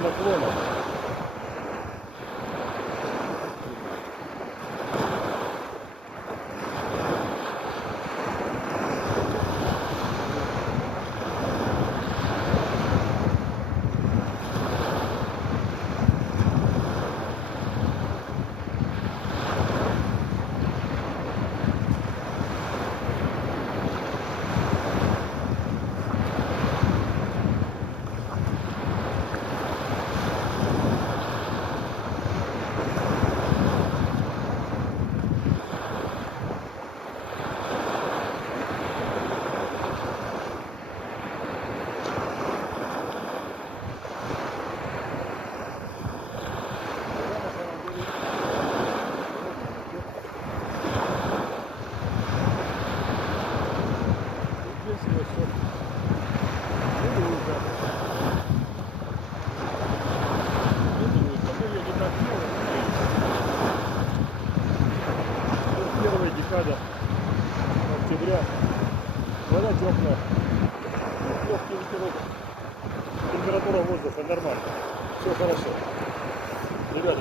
под наклоном. Первая декада октября. Вода теплая. Легкий ветерок. Температура воздуха нормальная. Все хорошо. Ребята,